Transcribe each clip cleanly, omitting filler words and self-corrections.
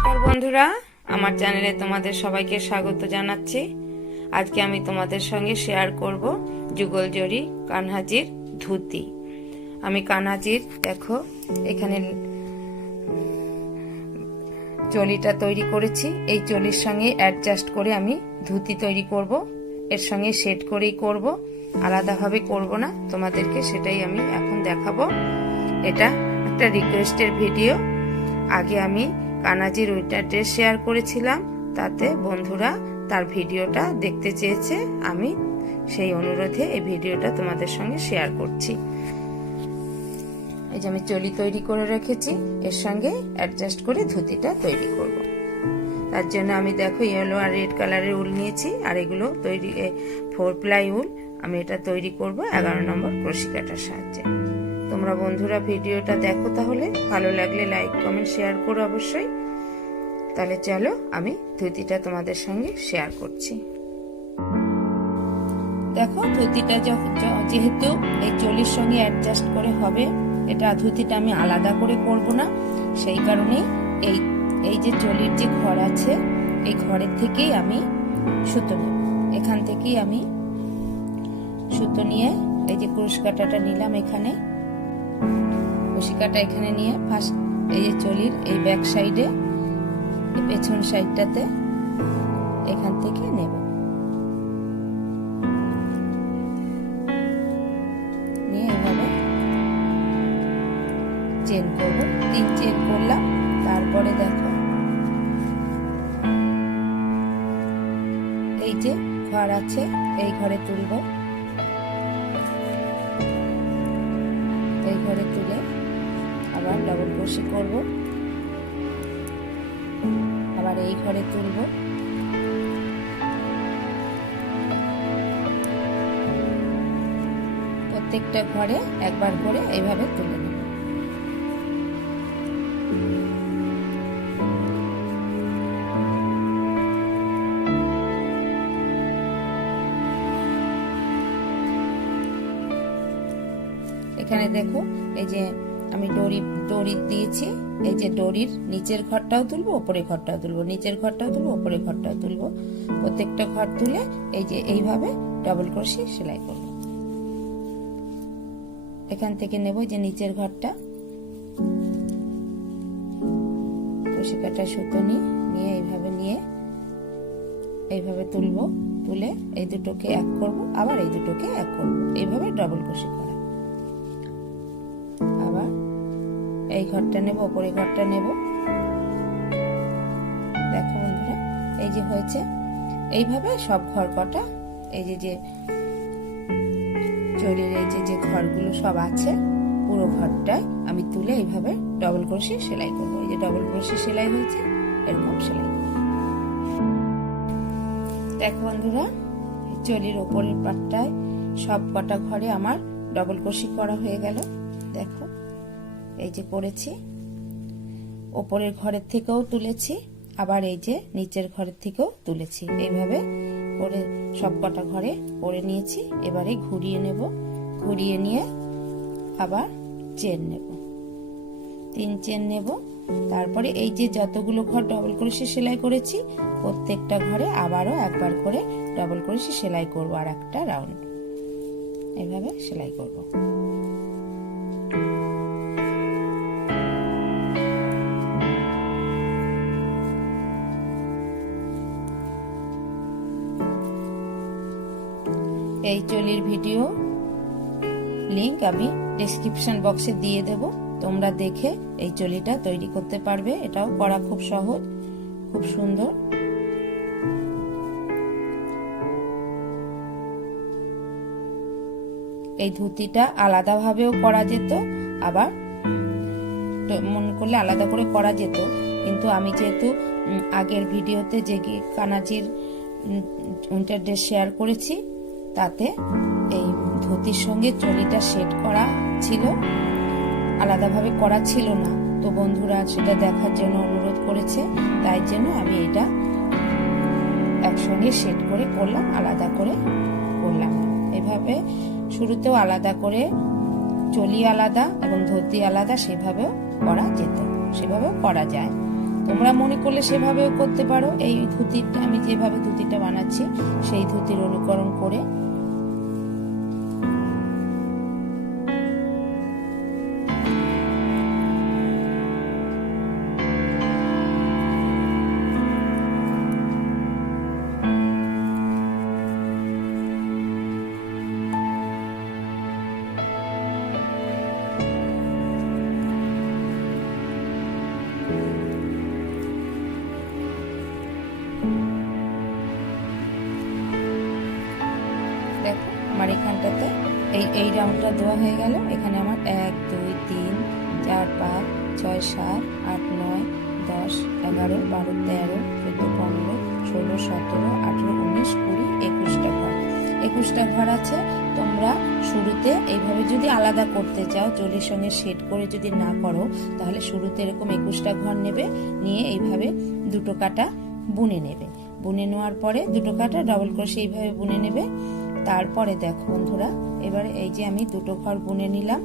নমস্কার বন্ধুরা, আমার চ্যানেলে তোমাদের সবাইকে স্বাগত জানাচ্ছি। আজকে আমি তোমাদের সঙ্গে শেয়ার করব যুগল জরি কানহাজির ধুতি। আমি কানহাজির দেখো এখানে চলিটা তৈরি করেছি। এই চলির সঙ্গে অ্যাডজাস্ট করে আমি ধুতি তৈরি করব। এর সঙ্গে সেট করেই করব, আলাদাভাবে করব না। তোমাদেরকে সেটাই আমি এখন দেখাবো। এটা একটা রিকোয়েস্টের ভিডিও। আগে আমি কানাজির উইন্টার ড্রেস শেয়ার করেছিলাম, তাতে বন্ধুরা তার ভিডিওটা দেখতে চেয়েছে। আমি সেই অনুরোধে এই ভিডিওটা তোমাদের সঙ্গে শেয়ার করছি। এই যে আমি চলি তৈরি করে রেখেছি, এর সঙ্গে অ্যাডজাস্ট করে ধুতিটা তৈরি করব। তার জন্য আমি দেখো ইয়েলো আর রেড কালারের উল নিয়েছি, আর এগুলো তৈরি 4 প্লাই উল। আমি এটা তৈরি করব 11 নম্বর ক্রোশি কাটার সাহায্যে। তোমরা বন্ধুরা ভিডিওটা দেখো, তাহলে ভালো লাগলে লাইক কমেন্ট শেয়ার করো অবশ্যই। তাহলে চলো আমি ধুতিটা তোমাদের সঙ্গে শেয়ার করছি। দেখো ধুতিটা যেহেতু এই চলির সঙ্গে অ্যাডজাস্ট করে হবে, এটা ধুতিটা আমি আলাদা করে করব না। সেই কারণে এই যে চলির যে ঘর আছে, এই ঘরের থেকেই আমি সুতো নেব। এখান থেকেই আমি সুতো নিয়ে এই যে ক্রুশ কাটাটা নিলাম, এখানে কুশি কাটা এখানে নিয়ে ফার্স্ট এই যে চলির এই ব্যাক সাইডে পেছন সাইডটাতে এখান থেকে নেব। নিয়ে এভাবে চেন করব, 3 চেন করলাম। তারপরে দেখো এই যে ঘর আছে, এই ঘরে তুলব। এই ঘরে তুলে আবার ডাবল ক্রোশি করব, আবার এই ঘরে তুলব। প্রত্যেকটা ঘরে একবার করে এইভাবে তুলে নেব। এখানে দেখো এই যে আমি দড়ি দিয়েছি। এই যে দড়ির নিচের ঘরটাও তুলবো, উপরের ঘরটাও তুলবো, নিচের ঘরটাও তুলবো, উপরের ঘরটাও তুলবো। প্রত্যেকটা ঘর তুলে এই যে এইভাবে ডাবল ক্রোশি সেলাই করব। এখান থেকে নেব যে নিচের ঘরটা, ক্রোশি কাটা সুতো নিয়ে এইভাবে তুলবো। তুলে এই দুটোকে এক করব, আবার এই দুটোকে এক করব। এইভাবে ডাবল ক্রোশি করা। আবার এই ঘরটা নেব, উপরের ঘরটা নেব। দেখো বন্ধুরা এই যে হয়েছে। এইভাবে সব ঘর কটা এই যে চলির এই যে ঘরগুলো সব আছে, পুরো ঘরটায় আমি তুলে এইভাবে ডাবল ক্রোশি সেলাই করব। এই যে ডাবল ক্রোশি সেলাই হয়েছে, এরকম সেলাই করব। দেখো বন্ধুরা চলির উপরের পাটটায় সব কটা ঘরে আমার ডাবল ক্রোশি করা হয়ে গেল। দেখো এই যে করেছি, উপরের ঘরের থেকেও তুলেছি, আবার এই যে নিচের ঘরের থেকেও তুলেছি। এইভাবে করে সব কটা ঘরে করে নিয়েছি। এবারে ঘুরিয়ে নেব, ঘুরিয়ে নিয়ে আবার চেন নেব, 3 চেন নেব। তারপরে এই যে যতগুলো ঘর ডাবল ক্রোশি সেলাই করেছি, প্রত্যেকটা ঘরে আবারও একবার করে ডাবল ক্রোশি সেলাই করব, আর একটা রাউন্ড এইভাবে সেলাই করব। এই চলির ভিডিও লিংক আমি ডেসক্রিপশন বক্সে দিয়ে দেব। তোমরা দেখে এই চলিটা তৈরি করতে পারবে। এটাও করা খুব সহজ, খুব সুন্দর। এই ধুতিটা আলাদাভাবেও করা যেত, আবার মনে করলে আলাদা করে করা যেত, কিন্তু আমি যেহেতু আগের ভিডিওতে যে কানাজির উইন্টার ড্রেস শেয়ার করেছি, তাতে এই ধুতির সঙ্গে চলিটা সেট করা ছিল, আলাদাভাবে করা ছিল না। তো বন্ধুরা সেটা দেখার জন্য অনুরোধ করেছে, তাই জন্য আমি এটা একসঙ্গে সেট করে করলাম, আলাদা করে করলাম। এভাবে শুরুতেও আলাদা করে চলি আলাদা এবং ধুতি আলাদা সেভাবেও করা যেত, সেভাবেও করা যায়। তোমরা মনে করলে সেভাবেও করতে পারো। এই ধুতিটা আমি যেভাবে ধুতিটা বানাচ্ছি সেই ধুতির অনুকরণ করে। দেখো আমার এখানটাতে এই রাউন্ডটা দেওয়া হয়ে গেল। এখানে আমার 1 2 3 4 5 6 7 8 9 10 11 12 13 14 15 16 17 18 19 20 21টা ঘর। 21টা ঘর আছে। তোমরা শুরুতে এইভাবে যদি আলাদা করতে চাও, চুলের সঙ্গে সেট করে যদি না করো, তাহলে শুরুতে এরকম 21টা ঘর নেবে, নিয়ে এইভাবে দুটো কাটা বুনে নেবে। বুনে নেওয়ার পরে দুটো কাটা ডবল ক্রোশে এইভাবে বুনে নেবে। তারপরে দেখো বন্ধুরা, এবারে এই যে আমি দুটো ঘর বুনে নিলাম,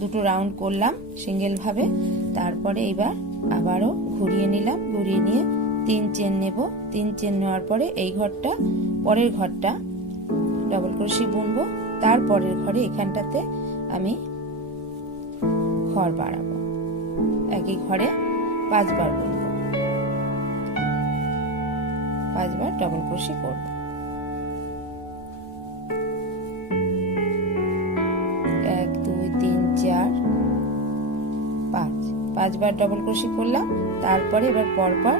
দুটো রাউন্ড করলাম সিঙ্গেল ভাবে। তারপরে এবার আবারও ঘুরিয়ে নিলাম, ঘুরিয়ে নিয়ে 3 চেন নেব। 3 চেন নেওয়ার পরে এই ঘরটা, পরের ঘরটা ডবল ক্রোশে বুনবো। তারপরের ঘরে এখানটাতে আমি ঘর বাড়াবো, একই ঘরে 5 বার বুনবো, 5 বার ডবল ক্রোশে করব। 1 2 3 4 5 বার ডবল ক্রোশে করলাম। তারপরে এবার পরপর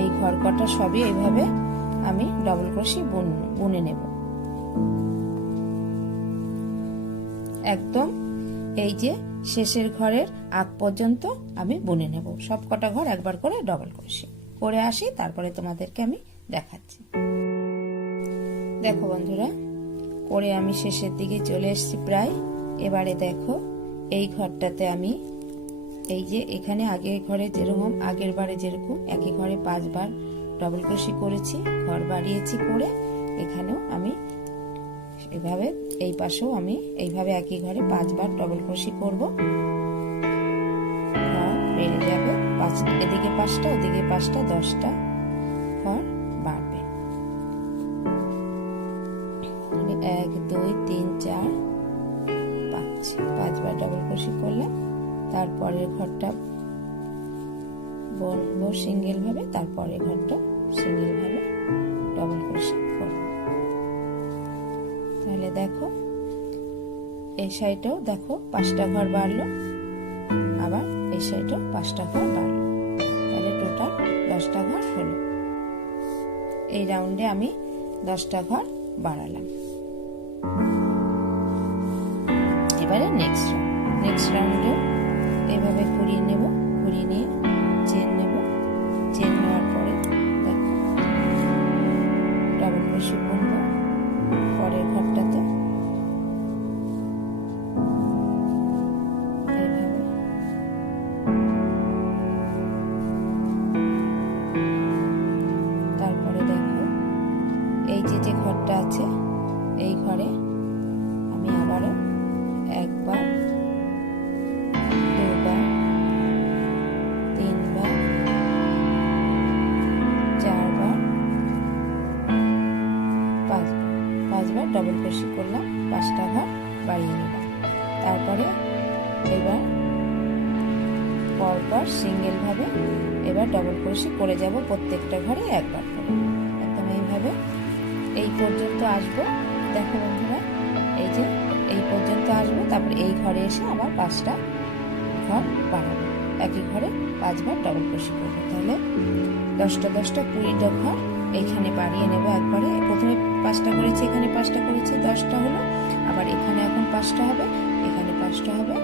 এই ঘর কটা সবই এইভাবে আমি ডবল ক্রোশে বুনে নেব। একদম এই যে শেষের ঘরের আগ পর্যন্ত আমি বুনে নেব। সব কটা ঘর একবার করে ডবল ক্রোশে করে আসি, তারপরে তোমাদেরকে আমি দেখাচ্ছি। দেখো বন্ধুরা, করে আমি শেষের দিকে চলে এসেছি প্রায়। এবারে দেখো এই ঘরটাতে আমি এই যে এখানে আগের ঘরে যেরকম, আগের বারে যেরকম একই ঘরে 5 বার ডবল ক্রোশে করেছি, ঘর বাড়িয়েছি করে, এখানেও আমি এভাবে এই পাশেও আমি এইভাবে একই ঘরে 5 বার ডবল ক্রোশে করব। ঘর বেড়ে যাবে, এদিকে 5টা ওদিকে 5টা, 10টা ঘর বাড়বে। 1 2 3 4 5 বার ডবল ক্রোশে করলাম। তারপরের ঘরটা বুনবো সিঙ্গেল ভাবে, তারপরের ঘরটা সিঙ্গেল ভাবে ডবল ক্রোশে করব। তাহলে দেখো এই সাইডেও দেখো 5টা ঘর বাড়লো, আবার এই সাইডেও 5টা ঘর বাড়লো, তাহলে টোটাল 10টা ঘর হলো। এই রাউন্ডে আমি 10টা ঘর বাড়ালাম। এবারে নেক্সট রাউন্ডে এভাবে ঘুরিয়ে নেব, ঘুরিয়ে নিয়ে চেন নেব। চেন নেওয়ার পরে দেখো ডবল ক্রোশে বুনবো পরের ঘরটাতে, এইভাবে। তারপরে দেখো এই যে ঘরটা আছে, এই ঘরে আমি আবারও 1 বার 2 বার 3 বার 4 বার 5 বার ডবল ক্রোশে করলাম, 5টা ঘর বাড়িয়ে নিলাম। তারপরে এবার পরপর সিঙ্গেল ভাবে এবার ডবল ক্রোশে করে যাব প্রত্যেকটা ঘরে একবার করে, একদম এইভাবে এই পর্যন্ত আসবো। দেখো বন্ধুরা, এই যে এই পর্যন্ত আসবো, তারপর এই ঘরে এসে আবার 5টা ঘর বাড়াবো, একই ঘরে 5 বার ডবল ক্রোশে করবো। তাহলে 10টা 20টা ঘর এইখানে বাড়িয়ে নেব একবারে। প্রথমে 5টা করেছি, এখানে 5টা করেছি, 10টা হলো। আবার এখানে এখন 5টা হবে, এখানে 5টা হবে,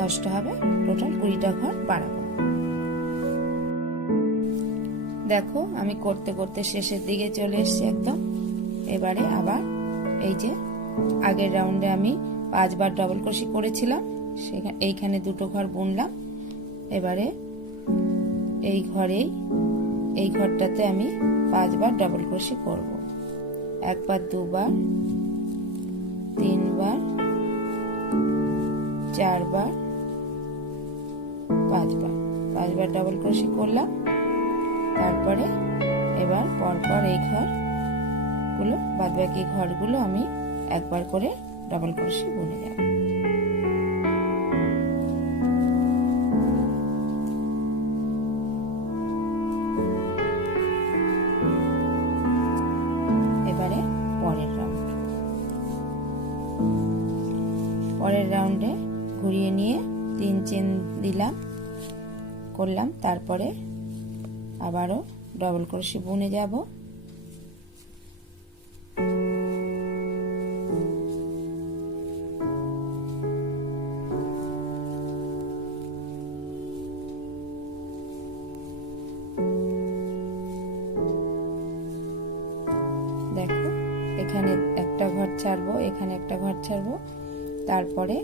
10টা হবে, টোটাল 20টা ঘর বাড়াবো। দেখো আমি করতে করতে শেষের দিকে চলে এসেছি একদম। এবারে আবার এই যে আগের রাউন্ডে আমি 5 বার ডবল ক্রোশে করেছিলাম, এইখানে দুটো ঘর বুনলাম। এবারে এই ঘরটাতে আমি 5 বার ডবল ক্রোশে করব। 1 বার 2 বার 3 বার 4 বার 5 বার। 5 বার ডাবল ক্রোশি করলাম। তারপরে এবার পরপর এই ঘরগুলো, বাদবাকি ঘরগুলো আমি একবার করে ডাবল ক্রোশি বুনে যাব। এবারে পরের রাউন্ডে ঘুরিয়ে নিয়ে 3 চেন দিলাম, করলাম। তারপরে আবারও ডাবল ক্রোশি বুনে যাব। দেখো এখানে একটা ঘর ছাড়বো, এখানে একটা ঘর ছাড়বো। তারপরে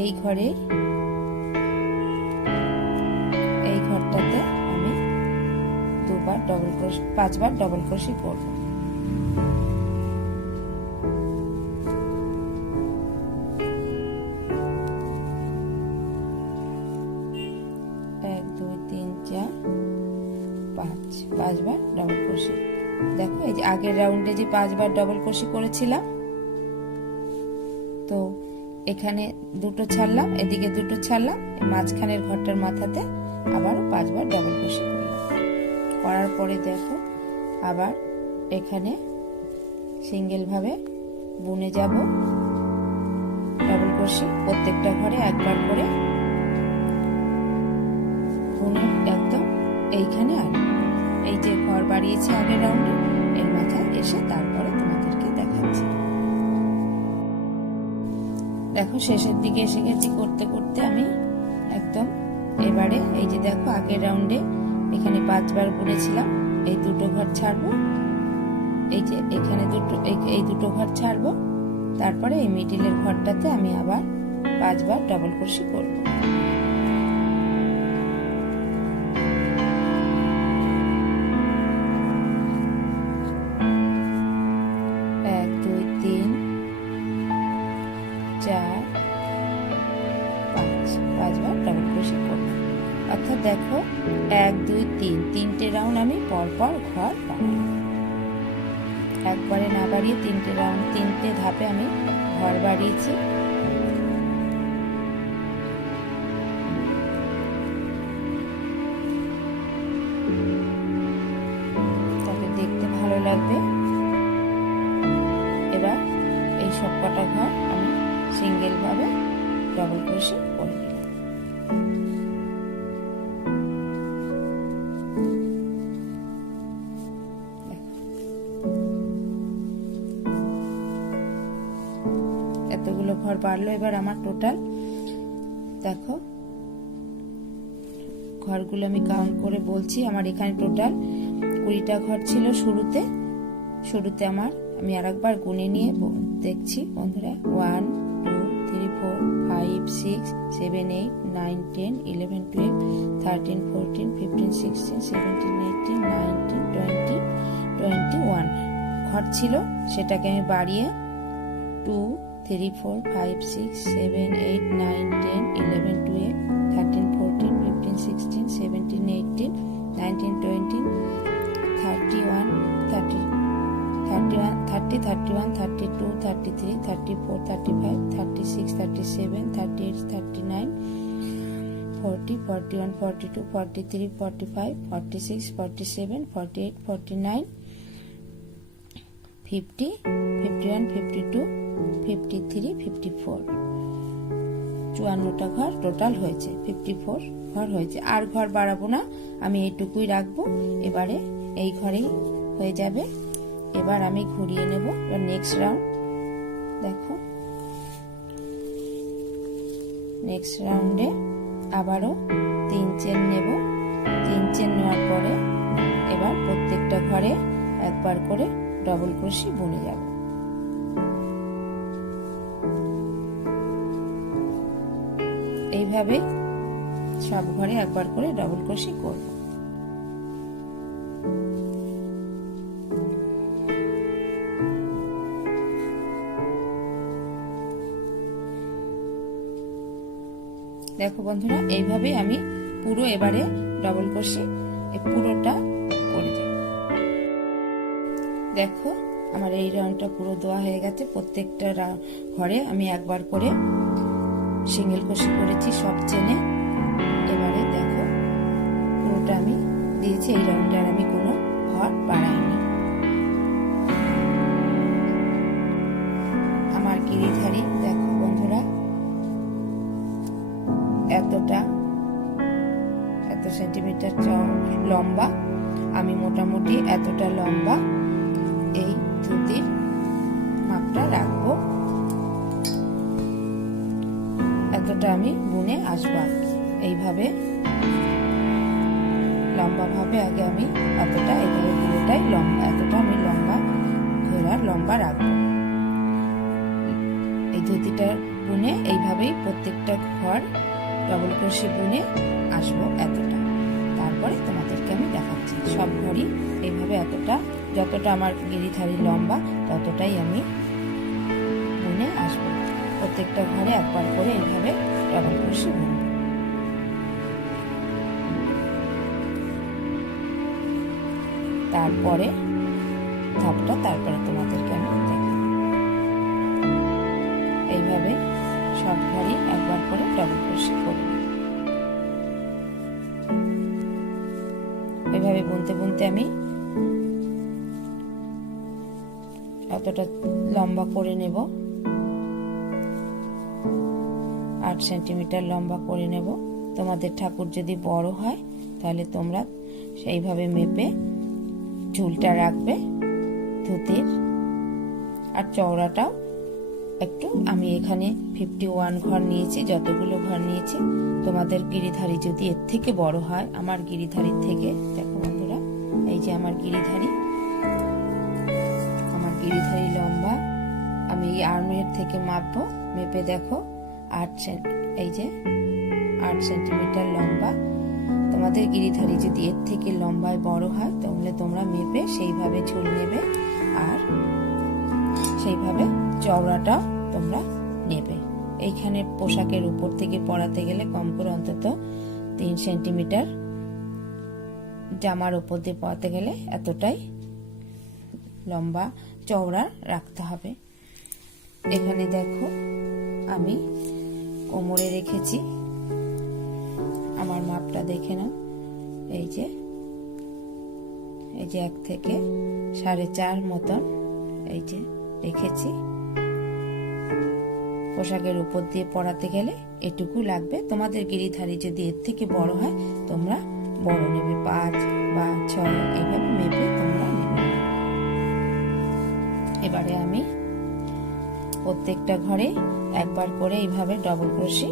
এই ঘরটাতে আমি 5 বার ডাবল ক্রোশি করব। এক, দুই, তিন, চার, 5 বার ডাবল ক্রোশি। দেখো এই যে আগের রাউন্ডে যে 5 বার ডাবল ক্রোশি করেছিলাম, তো এখানে দুটো ছাড়লাম, এদিকে দুটো ছাড়লাম, মাঝখানের ঘরটার মাথাতে আবার 5 বার ডাবল ক্রোশি করলাম। করার পরে দেখো আবার এখানে সিঙ্গেল ভাবে বুনে যাব ডাবল ক্রোশি। প্রত্যেকটা ঘরে একবার করে বুনে একদম এইখানে আনবো। এই যে ঘর বাড়িয়েছি আগের রাউন্ডে, এর মাথায় এসে তারপরে তোমাদেরকে দেখাচ্ছি। দেখো শেষের দিকে এসে গেছি করতে করতে আমি একদম। এবারে এই যে দেখো আগের রাউন্ডে এখানে 5 বার বুনেছিলাম, এই দুটো ঘর ছাড়বো, এই যে এখানে এই দুটো ঘর ছাড়বো। তারপরে এই মিডিলের ঘরটাতে আমি আবার 5 বার ডাবল ক্রোশি করব। এক, দুই, তিন, চার, 5 বার ডাবল ক্রোশি করব। অর্থাৎ দেখো 1, 2, 3 তিনটে রাউন্ড আমি পরপর ঘর বাড়ালাম। একবারে না বাড়িয়ে তিনটে ধাপে আমি ঘর বাড়িয়েছি। তাকে দেখতে ভালো লাগবে। এবার এই সবকটা ঘর আমি সিঙ্গেল ভাবে ডাবল ক্রোশি করে দিলাম। এতগুলো ঘর বাড়লো এবার আমার টোটাল। দেখো ঘরগুলো আমি কাউন্ট করে বলছি। আমার এখানে টোটাল 20টা ঘর ছিল শুরুতে আমি আরেকবার গুনে নিয়ে দেখছি বন্ধুরা। 1, 2, 3, 4, 5, 6, 7, 8, 9, 10, 11, 12, 13, 14, 15, 16, 17, 18, 19, 20, 21 ঘর ছিল। সেটাকে আমি বাড়িয়ে 2, 3, 4, 5, 6, 7, 8, 9, 10, 11, 12, 13, 14, 15, 16, 17, 18, 19, 20, 31, 31, 32, 33, 34, 35, 36, 37, 38, 39, 40, 41, 42, 43, 45, 46, 47, 48, 49, 50, 51, 52, 53, 54 54টা ঘর টোটাল হয়েছে। 54 ঘর হয়েছে। আর ঘর বাড়াবো না, আমি এইটুকুই রাখবো। এবারে এই ঘরেই হয়ে যাবে। এবার আমি ঘুরিয়ে নেব। এবার নেক্সট রাউন্ড দেখো, নেক্সট রাউন্ডে আবারও 3 চেন নেব। 3 চেন নেওয়ার পরে এবার প্রত্যেকটা ঘরে একবার করে ডাবল ক্রোশি বুনে যাব। এইভাবে সব ঘরে একবার করে ডাবল ক্রোশি করব। দেখো বন্ধুরা, এইভাবে আমি পুরো এবারে ডবল ক্রোশে এই পুরোটা করে দেব। দেখো আমার এই রাউন্ডটা পুরো দেওয়া হয়ে গেছে। প্রত্যেকটা ঘরে আমি একবার করে সিঙ্গেল ক্রোশে করেছি সব চেনে। এবারে দেখো পুরোটা আমি দিয়েছি। এই রাউন্ডে আর আমি কোনো ঘর বাড়াইনি। আমার গিরিধারী দেখো বন্ধুরা, এত সেন্টিমিটার লম্বা। আমি মোটামুটি এতটা লম্বা এই ধুতির মাপটা রাখবো। এতটা আমি বুনে আসবো। এইভাবে লম্বা ভাবে আগে আমি এতটা, এইভাবে পুরোটাই লম্বা, এতটা আমি লম্বা ঘেরার লম্বা রাখবো। এই ধুতিটা বুনে এইভাবেই প্রত্যেকটা ঘর ডবল ক্রোশে বুনে আসবো এতটা। তারপরে তোমাদেরকে আমি দেখাচ্ছি সব ঘরই এইভাবে এতটা, যতটা আমার গিরিধারী লম্বা ততটাই আমি বুনে আসবো। প্রত্যেকটা ঘরে একবার করে এইভাবে ডবল ক্রোশে বুনবো। তারপরে ধাপটা তারপরে তোমাদেরকে আমি দেখাবো। এইভাবে সব ঘরই একবার করে ডবল ক্রোশে করব। এইভাবে বুনতে বুনতে আমি এতটা লম্বা করে নেব, 8 সেন্টিমিটার লম্বা করে নেব। তোমাদের ঠাকুর যদি বড় হয় তাহলে তোমরা সেইভাবে মেপে ঝুলটা রাখবে ধুতির। আর চওড়াটাও একটু, আমি এখানে 51 ঘর নিয়েছি, যতগুলো ঘর নিয়েছি। তোমাদের গিরিধারী যদি এর থেকে বড় হয়, আমার গিরিধারীর থেকে, দেখো বন্ধুরা এই যে আমার গিরিধারী লম্বা, আমি এই আর্মের থেকে মাপবো। মেপে দেখো 8 সেন্টিমিটার লম্বা। তোমাদের গিরিধারী যদি এর থেকে লম্বায় বড় হয় তাহলে তোমরা মেপে সেইভাবে ঝুল নেবে, আর সেইভাবে চওড়াটাও তোমরা নেবে। এইখানে পোশাকের উপর থেকে পরাতে গেলে কম করে অন্তত 3 সেন্টিমিটার, জামার উপর দিয়ে পরাতে গেলে এতটাই লম্বা চওড়া রাখতে হবে। এখানে দেখো আমি কোমরে রেখেছি, আমার মাপটা দেখে নাও। এই যে 1 থেকে 4.5 মতন এই যে রেখেছি। পোশাকের উপর দিয়ে পরাতে গেলে এটুকু লাগবে। তোমাদের গিরিধারী যদি এর থেকে বড় হয় তোমরা বড় নেবে, 5 বা 6 এইভাবে মেপে তোমরা নেবে। এবারে আমি প্রত্যেকটা ঘরে একবার করে এইভাবে ডবল ক্রোশে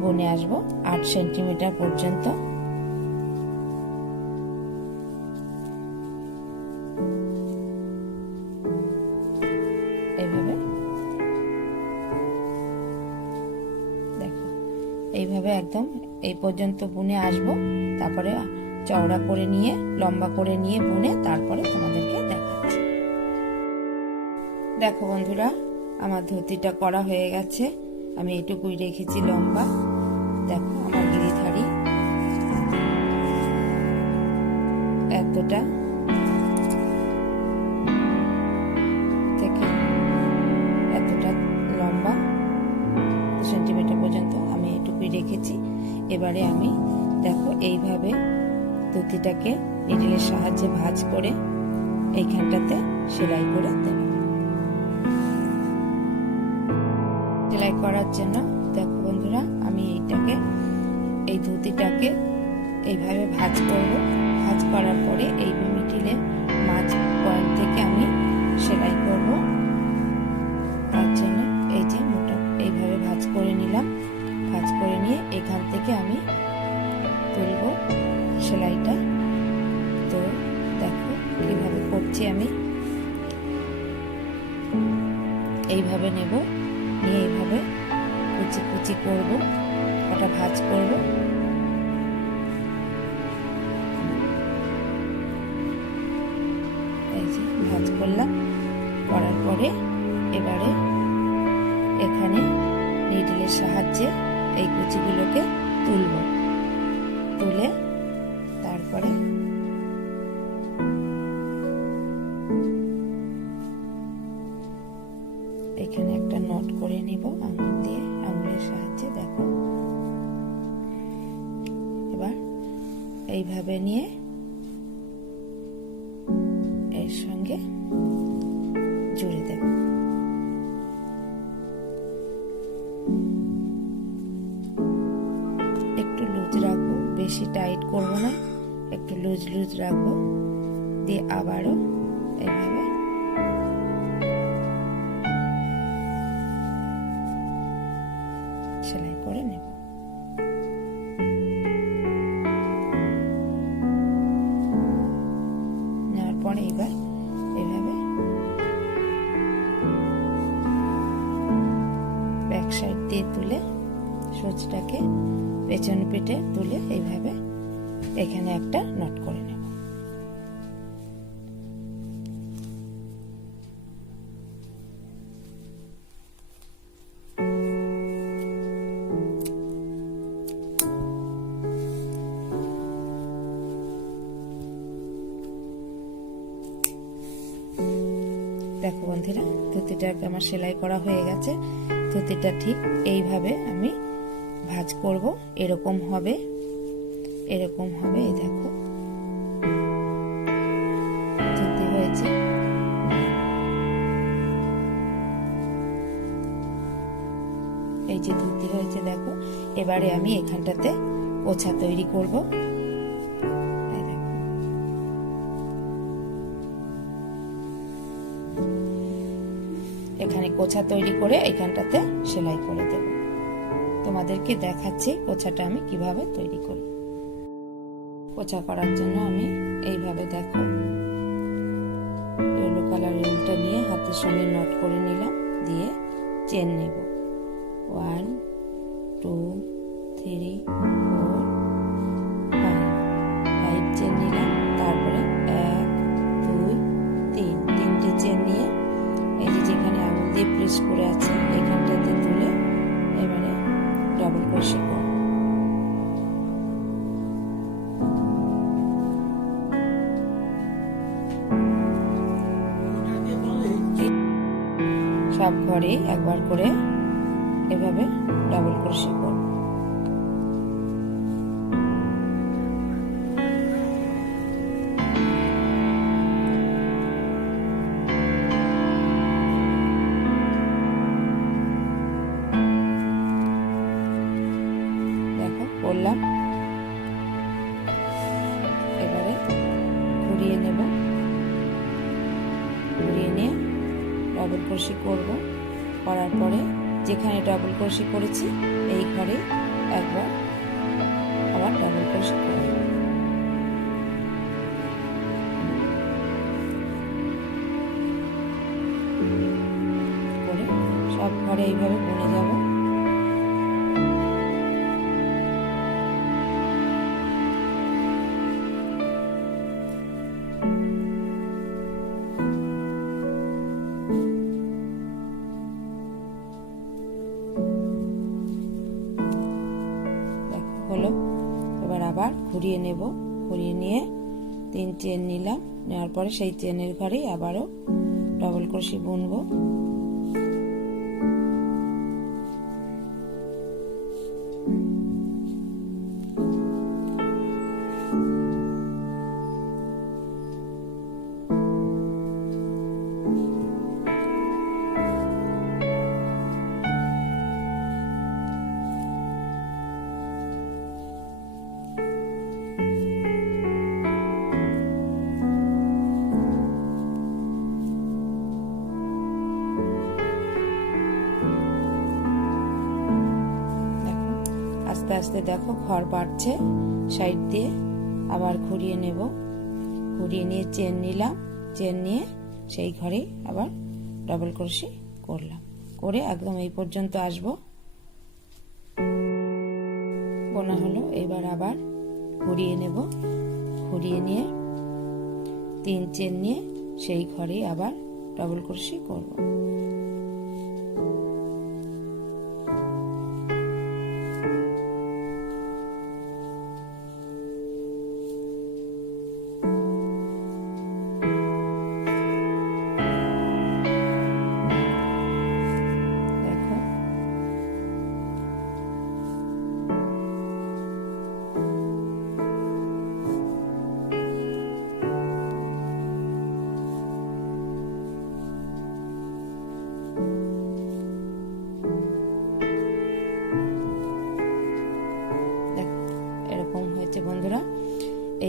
বুনে আসবো 8 সেন্টিমিটার পর্যন্ত। এইভাবে দেখো, এইভাবে একদম এই পর্যন্ত বুনে আসবো। তারপরে চওড়া করে নিয়ে, লম্বা করে নিয়ে বুনে তারপরে তোমাদেরকে দেখাচ্ছি। দেখো বন্ধুরা, আমার ধুতিটা করা হয়ে গেছে। আমি এটুকুই রেখেছি লম্বা। দেখো আমার গিরিধারী এতটা থেকে এতটা লম্বা, 2 সেন্টিমিটার পর্যন্ত আমি এটুকুই রেখেছি। এবারে আমি দেখো এইভাবে ধুতিটাকে নিডলের সাহায্যে ভাঁজ করে এইখানটাতে সেলাই করে দেব। সেলাই করার জন্য দেখো বন্ধুরা, আমি এই ধুতিটাকে এইভাবে ভাঁজ করব। ভাঁজ করার পরে এই মিডিলের মাঝ পয়েন্ট থেকে আমি সেলাই করব। তার জন্য এই যে মোটা এইভাবে ভাঁজ করে নিলাম। ভাঁজ করে নিয়ে এখান থেকে আমি তুলব সেলাইটা। তো দেখো কিভাবে করছি আমি। এইভাবে নেব, নিয়ে এইভাবে কুচি কুচি করব, ওটা ভাঁজ করব। এই যে ভাঁজ করলাম। করার পরে এবারে এখানে নিডলের সাহায্যে এই কুচিগুলোকে তুলব, তুলে তারপরে এখানে একটা নট করে নিব আঙুল দিয়ে, আঙুলের সাহায্যে। দেখো এবার এইভাবে নিয়ে এর সঙ্গে জুড়ে দেব। একটু লুজ রাখবো, বেশি টাইট করব না, একটু লুজ লুজ রাখবো। দিয়ে আবারও এইভাবে সেলাই করে নেব। নেওয়ার পরে এবার এইভাবে ব্যাক সাইড দিয়ে তুলে সূচটাকে পেছন পিঠে তুলে এইভাবে এখানে একটা নট করে নেব। দেখো বন্ধুরা, ধুতিটাকে আমার সেলাই করা হয়ে গেছে। ধুতিটা ঠিক এইভাবে আমি ভাঁজ করব, এরকম হবে, এরকম হবে। এই দেখো ধুতি হয়েছে। এই যে ধুতি হয়েছে দেখো। এবারে আমি এখানটাতে কোছা তৈরি করব। এখানে কোছা তৈরি করে এখানটাতে সেলাই করে দেব। তোমাদেরকে দেখাচ্ছি কোছাটা আমি কিভাবে তৈরি করি। কোছা করার জন্য আমি এইভাবে দেখো ইয়েলো কালারের উলটা নিয়ে হাতের সঙ্গে নট করে নিলাম, দিয়ে চেন নেব। 1 2 3 4 5 চেন নিলাম। তারপরে 1 2 3 তিনটে চেন নিয়ে এই যে যেখানে আঙুল দিয়ে প্রেস করে আছে এখানটাতে তুলে এবারে ডাবল ক্রোশে করব। সব ঘরে একবার করে এভাবে ডাবল ক্রোশে করব। করলাম, এবারে ঘুরিয়ে নেব, ঘুরিয়ে নিয়ে ডাবল ক্রোশে করব। করার পরে যেখানে ডাবল ক্রোশে করেছি এই ঘরে একবার আবার ডাবল ক্রোশে করব। করে সব ঘরে এইভাবে বুনে যাব। হলো, এবার আবার ঘুরিয়ে নেব। ঘুরিয়ে নিয়ে 3 চেন নিলাম, নেওয়ার পরে সেই চেনের ঘরে আবারও ডাবল ক্রোশে বুনবো। আস্তে আস্তে দেখো ঘর বাড়ছে সাইড দিয়ে। আবার ঘুরিয়ে নেব, ঘুরিয়ে নিয়ে চেন নিলাম, চেন নিয়ে সেই ঘরে আবার ডাবল ক্রোশে করলাম, করে একদম এই পর্যন্ত আসবো। বোনা হলো, এবার আবার ঘুরিয়ে নেব, ঘুরিয়ে নিয়ে 3 চেন নিয়ে সেই ঘরে আবার ডাবল ক্রোশে করব।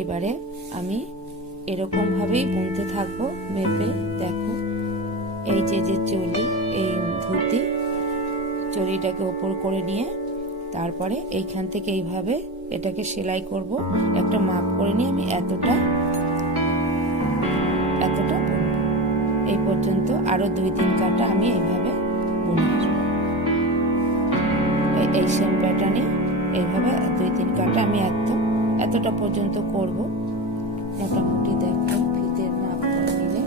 এবারে আমি এরকম ভাবেই বুনতে থাকবো মেপে। দেখো এই যে চলি, এই ধুতি চড়িটাকে ওপর করে নিয়ে তারপরে এইখান থেকে এইভাবে এটাকে সেলাই করব। একটা মাপ করে নিয়ে আমি এতটা বুনবো। এই পর্যন্ত আরো 2-3 কাটা আমি এইভাবে বুনে আসবো। এই সেম প্যাটার্নে এইভাবে 2-3 কাটা আমি একদম এতটা পর্যন্ত করব। মোটামুটি দেখো ফিতের মাপ করে নিলে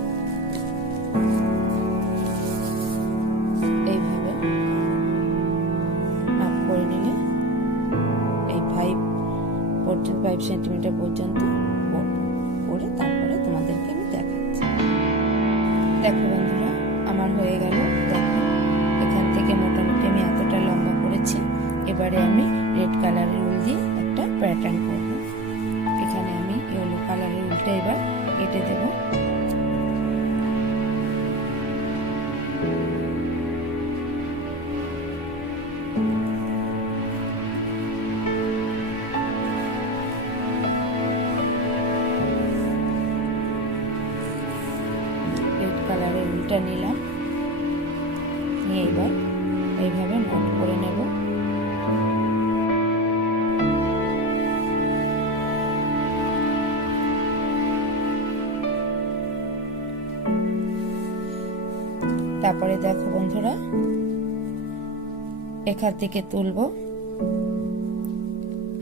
এইভাবে মাপ করে নিলে এই 5 সেন্টিমিটার পর্যন্ত করে তারপরে তোমাদেরকে আমি দেখাচ্ছি। দেখো বন্ধুরা আমার হয়ে গেল। দেখো এখান থেকে মোটামুটি আমি এতটা লম্বা করেছি। এবারে আমি রেড কালারের উল দিয়ে একটা প্যাটার্ন করব। এখানে আমি ইয়েলো কালারের উলটা এবার কেটে দেব। রেড কালারের উলটা নিলাম, নিয়ে এবার এইভাবে নট করে নেব। তারপরে দেখো বন্ধুরা এখান থেকে তুলবো,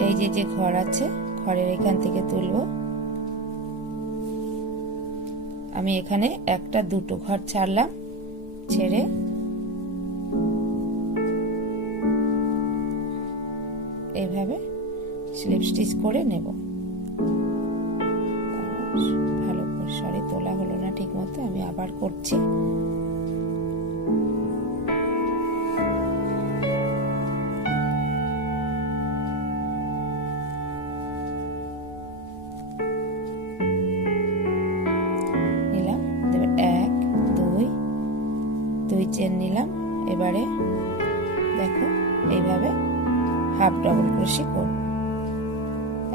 এই যে ঘর আছে ঘরের এখান থেকে তুলবো। আমি এখানে 1-2 ঘর ছাড়লাম, ছেড়ে এইভাবে স্লিপ স্টিচ করে নেব। ভালো করে সরি তোলা হলো না ঠিক মতো, আমি আবার করছি। নিলাম 1-2 চেন নিলাম। এবারে দেখো এইভাবে হাফ ডাবল ক্রোশে করব।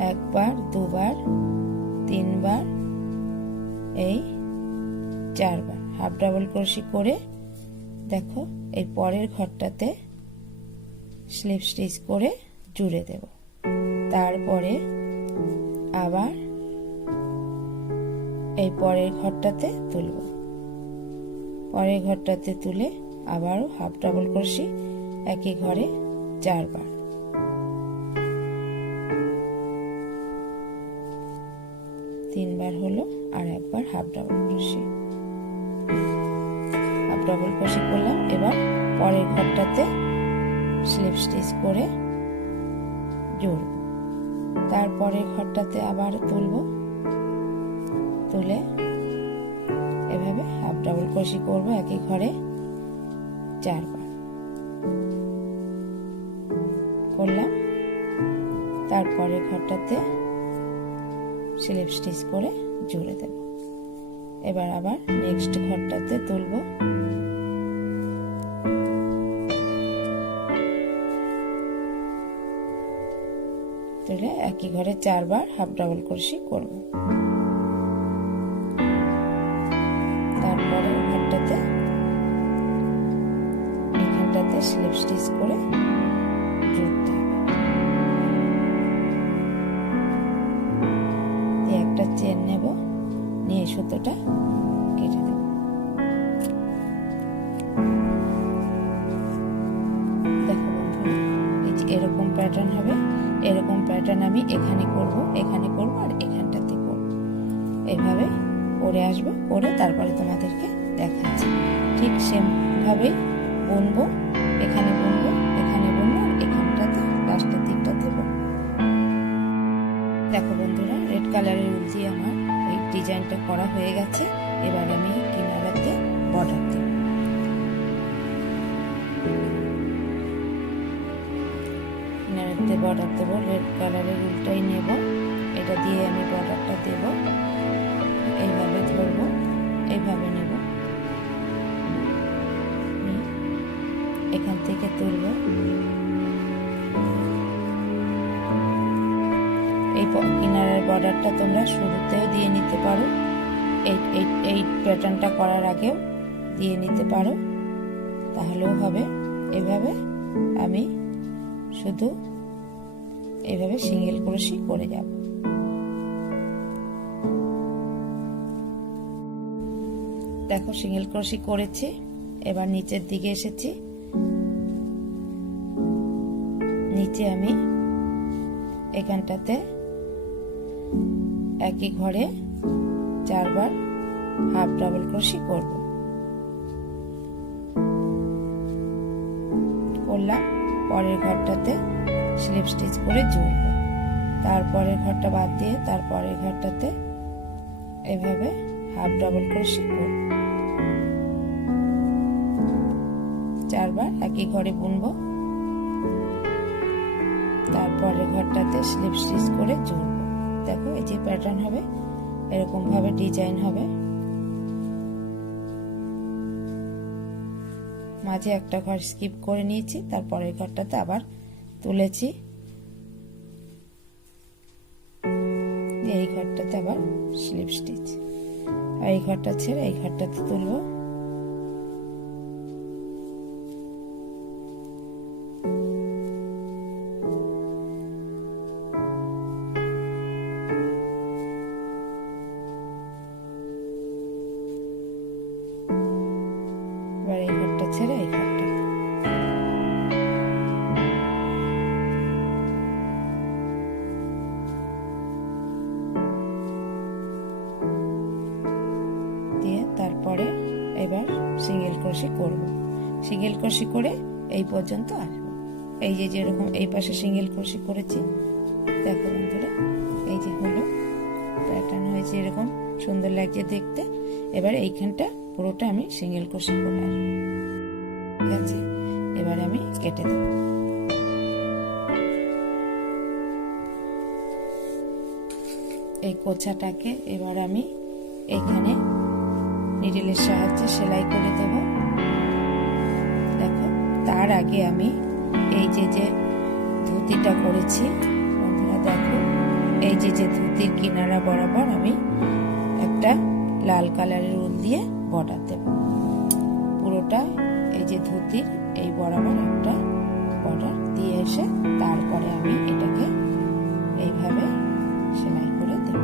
1 বার 2 বার 3 বার এই 4 বার হাফ ডাবল ক্রোশে করে দেখো এই পরের ঘরটাতে স্লিপ স্টিচ করে জুড়ে দেব। তারপরে আবার এই পরের ঘরটাতে তুলব, পরের ঘরটাতে তুলে আবারও হাফ ডাবল ক্রোশে একই ঘরে 4 বার। তিনবার হলো, আর একবার হাফ ডাবল ক্রোশে করলাম। এবার পরের ঘরটাতে স্লিপ স্টিচ করে জুড়ব। তারপরের ঘরটাতে আবার তুলব, তুলে এভাবে হাফ ডাবল ক্রোশে করব একই ঘরে 4 বার করলাম। তারপরে ঘরটাতে স্লিপ স্টিচ করে জুড়ে দেব। এবার আবার নেক্সট ঘরটাতে তুলব, তুলে একই ঘরে 4 বার হাফ ডাবল ক্রোশে করব। তারপরে ঘরটাতে এখানটাতে স্লিপ স্টিচ করে জুড়তে হবে। একটা চেন নেব, নিয়ে সুতোটা কেটে দেব। দেখো বন্ধুরা এই যে এরকম প্যাটার্ন হবে। এরকম প্যাটার্ন আমি এখানে করব আর এখানটাতে করব। এইভাবে করে আসবো, করে তারপরে তোমাদেরকে দেখাচ্ছি। ঠিক সেম ভাবেই বুনবো, এখানে বুনবো, এখানে বুনবো, আর এখানটাতে লাস্টের দিকটাতে বুনবো। দেখো বন্ধুরা রেড কালারের উল দিয়ে আমার এই ডিজাইনটা করা হয়ে গেছে। এবার আমি কিনারাতে বর্ডার দেব। কিনারাতে বর্ডার দেবো, রেড কালারের উলটাই নেব, এটা দিয়ে আমি বর্ডারটা দেব। এইভাবে ধরবো, এইভাবে নেব, এখান থেকে তুলব, এই কিনারের বর্ডারটা তোমরা শুরুতেও দিয়ে নিতে পারো, এই প্যাটার্নটা করার আগেও দিয়ে নিতে পারো, তাহলেও হবে। এভাবে আমি শুধু এইভাবে সিঙ্গেল ক্রোশি করে যাব। দেখো সিঙ্গেল ক্রোশি করেছি, এবার নিচের দিকে এসেছি। নিচে আমি এখানটাতে একই ঘরে 4 বার হাফ ডাবল ক্রোশি করব। করলাম, পরের ঘরটাতে স্লিপ স্টিচ করে জুড়ব, তারপরের ঘরটা বাদ দিয়ে তারপরের ঘরটাতে এভাবে হাফ ডাবল ক্রোশি করব। 4 বার একই ঘরে বুনবো, তারপরের ঘরটাতে স্লিপ স্টিচ করে জুড়ব। দেখো এই যে প্যাটার্ন হবে, এরকম ভাবে ডিজাইন হবে। মাঝে একটা ঘর স্কিপ করে নিয়েছি, তারপরের ঘরটাতে আবার তুলেছি, এই ঘরটাতে আবার স্লিপ স্টিচ, আর এই ঘরটা ছেড়ে এই ঘরটাতে তুলবো। এবার এই ঘরটা ছেড়ে এই ঘরটা, দিয়ে তারপরে এবার সিঙ্গেল ক্রোশি করব। সিঙ্গেল ক্রোশি করে এই পর্যন্ত আসবো। এই যে যেরকম এই পাশে সিঙ্গেল ক্রোশি করেছি, দেখো বন্ধুরা এই যে হলো প্যাটার্ন হয়েছে, এরকম সুন্দর লাগছে দেখতে। এবার এইখানটা পুরোটা আমি সিঙ্গেল ক্রোশি করে আসবো, ঠিক আছে? এবার আমি কেটে দেব। এই কোচাটাকে এবার আমি এইখানে নিডলের সাহায্যে সেলাই করে দেব। দেখো তার আগে আমি এই যে ধুতিটা করেছি বন্ধুরা, দেখো এই যে ধুতির কিনারা বরাবর আমি একটা লাল কালারের উল দিয়ে বর্ডার দেব। পুরোটা এই যে ধুতির এই বরাবর একটা বর্ডার দিয়ে এসে তারপরে আমি এটাকে এইভাবে সেলাই করে দেব।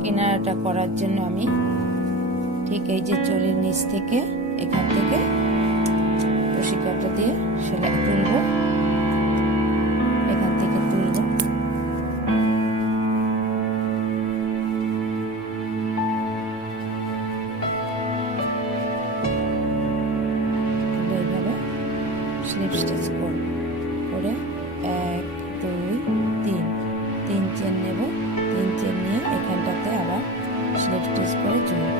কিনারাটা করার জন্য আমি ঠিক এই যে চুলের নিচ থেকে এখান থেকে রশি কাঁটা দিয়ে সেলাই তুলব, এখান থেকে তুলব, এইভাবে স্লিপ স্টিচ করব। করে 1 2 3 চেন নেব, 3 চেন নিয়ে এখানটাতে আবার স্লিপ স্টিচ করে জুড়ব,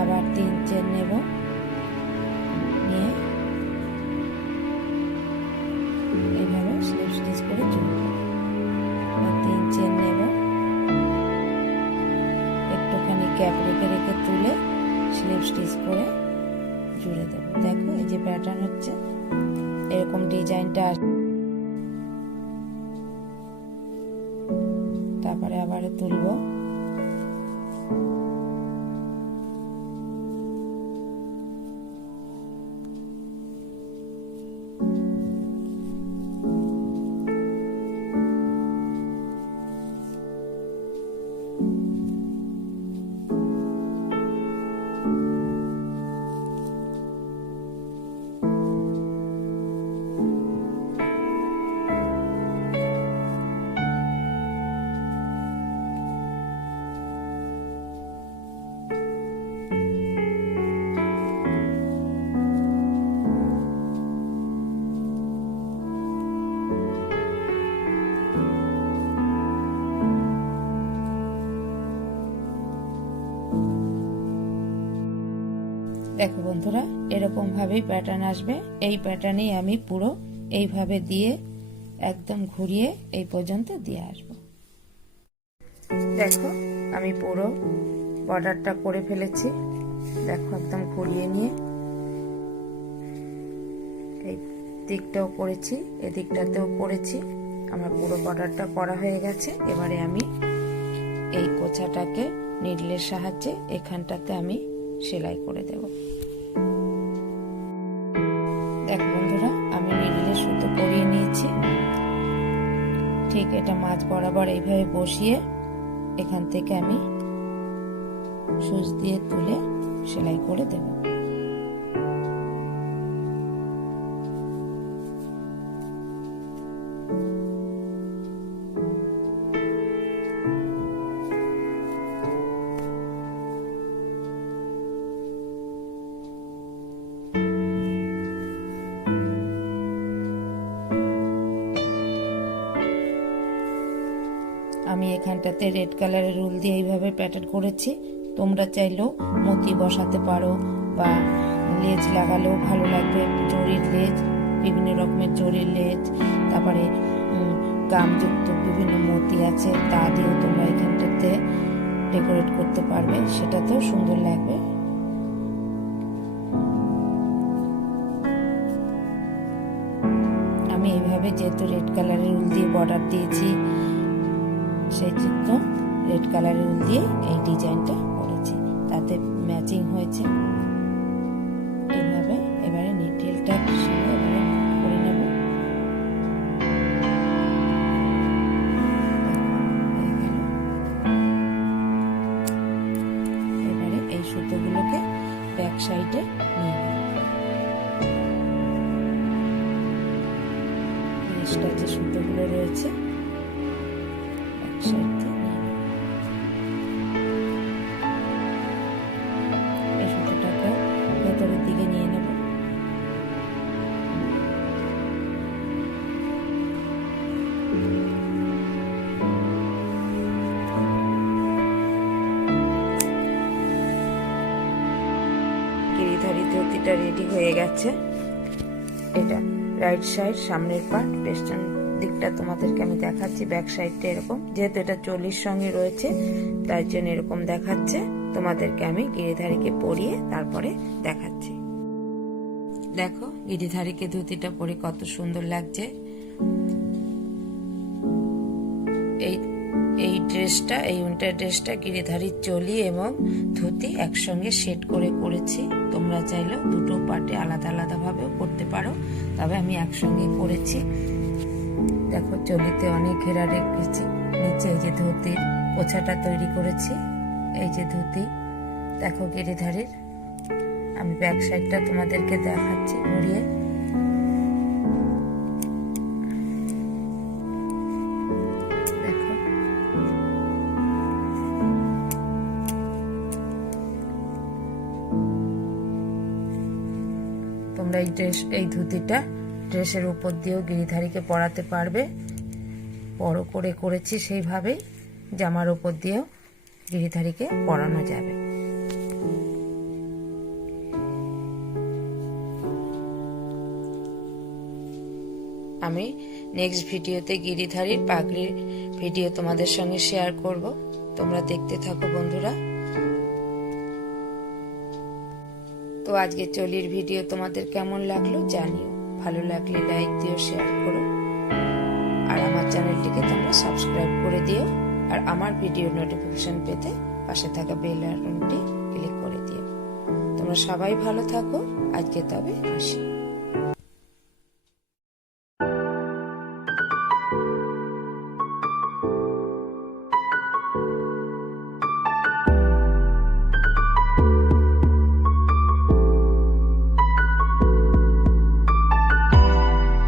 আবার 3 চেন নেব, নিয়ে এইভাবে স্লিপ স্টিচ করে জুড়ব, 3 চেন নেব, একটুখানি গ্যাপ রেখে রেখে তুলে স্লিপ স্টিচ করে জুড়ে দেব। দেখো এই যে প্যাটার্ন হচ্ছে, এরকম ডিজাইনটা তারপরে আবার তুলবো, দেখো বন্ধুরা এরকম ভাবেই প্যাটার্ন আসবে। এই প্যাটার্নেই আমি পুরো এইভাবে দিয়ে একদম ঘুরিয়ে এই পর্যন্ত দিয়ে আসব। দেখো আমি পুরো বর্ডারটা করে ফেলেছি, দেখো একদম ঘুরিয়ে নিয়ে এই দিকটাও করেছি, এদিকটাতেও করেছি, আমার পুরো বর্ডারটা করা হয়ে গেছে। এবারে আমি এই কোঁচাটাকে নিডলের সাহায্যে এখানটাতে আমি সেলাই করে দেব। দেখ বন্ধুরা, আমি নিডলে সুতো পরিয়ে নিয়েছি। ঠিক এটা মাঝ বরাবর এইভাবে বসিয়ে এখান থেকে আমি সুচ দিয়ে তুলে সেলাই করে দেব। আমি এখানটাতে রেড কালারের উল দিয়ে এইভাবে প্যাটার্ন করেছি। তোমরা চাইলেও মতি বসাতে পারো বা লেজ লাগালেও ভালো লাগবে। জরির লেজ, বিভিন্ন রকমের জরির লেজ, তারপরে গামযুক্ত বিভিন্ন মতি আছে, তা দিয়েও তোমরা এখানটাতে ডেকোরেট করতে পারবে, সেটাতেও সুন্দর লাগবে। আমি এইভাবে যেহেতু রেড কালারের উল দিয়ে বর্ডার দিয়েছি, সেই জন্য রেড কালারের উল দিয়ে এই ডিজাইনটা করেছি, তাতে ম্যাচিং হয়েছে। এইভাবে এবারে নিডলটা করে নেব। এবারে এই সুতোগুলোকে ব্যাক সাইডে নিয়ে নেব। এক্সট্রা যে সুতোগুলো রয়েছে এই সুতোটাকে ভেতরের দিকে নিয়ে নেব। গিরিধারী ধুতিটা রেডি হয়ে গেছে। এটা রাইট সাইড, সামনের পার্ট, পেছন দিকটা তোমাদেরকে আমি দেখাচ্ছি। ব্যাক সাইডটা এরকম, যেহেতু এটা চলির সঙ্গে রয়েছে তাই জন্য এরকম দেখাচ্ছে। তোমাদেরকে আমি গিরিধারীকে পরিয়ে তারপরে দেখাচ্ছি। দেখো গিরিধারীকে ধুতিটা পরে কত সুন্দর লাগছে। এই ড্রেসটা, এই উইন্টার ড্রেসটা গিরিধারীর চলি এবং ধুতি একসঙ্গে সেট করে করেছি। তোমরা চাইলেও দুটো পার্টে আলাদা আলাদা ভাবেও করতে পারো, তবে আমি একসঙ্গে করেছি। দেখো চলিতে অনেক ঘেরা রেখেছি। নিচে এই যে ধুতির কোঁচাটা তৈরি করেছি, এই যে ধুতি। দেখো গিরিধারীর, আমি ব্যাক সাইডটা তোমাদেরকে দেখাচ্ছি ঘুরিয়ে। দেখো তোমরা এই ধুতিটা ড্রেসের উপর দিয়েও গিরিধারীকে পরাতে পারবে। বড় করে করেছি সেইভাবেই জামার উপর দিয়েও গিরিধারীকে পরানো যাবে। আমি নেক্সট ভিডিওতে গিরিধারীর পাগড়ির ভিডিও তোমাদের সঙ্গে শেয়ার করব। তোমরা দেখতে থাকো বন্ধুরা। তো আজকে চলির ভিডিও তোমাদের কেমন লাগলো জানিও। ভালো লাগলে লাইক দিও, শেয়ার করো, আর আমার চ্যানেলটিকে তোমরা সাবস্ক্রাইব করে দিও। আর আমার ভিডিও নোটিফিকেশন পেতে পাশে থাকা বেল আইকনটি ক্লিক করে দিও। তোমরা সবাই ভালো থাকো। আজকে তবে আসি।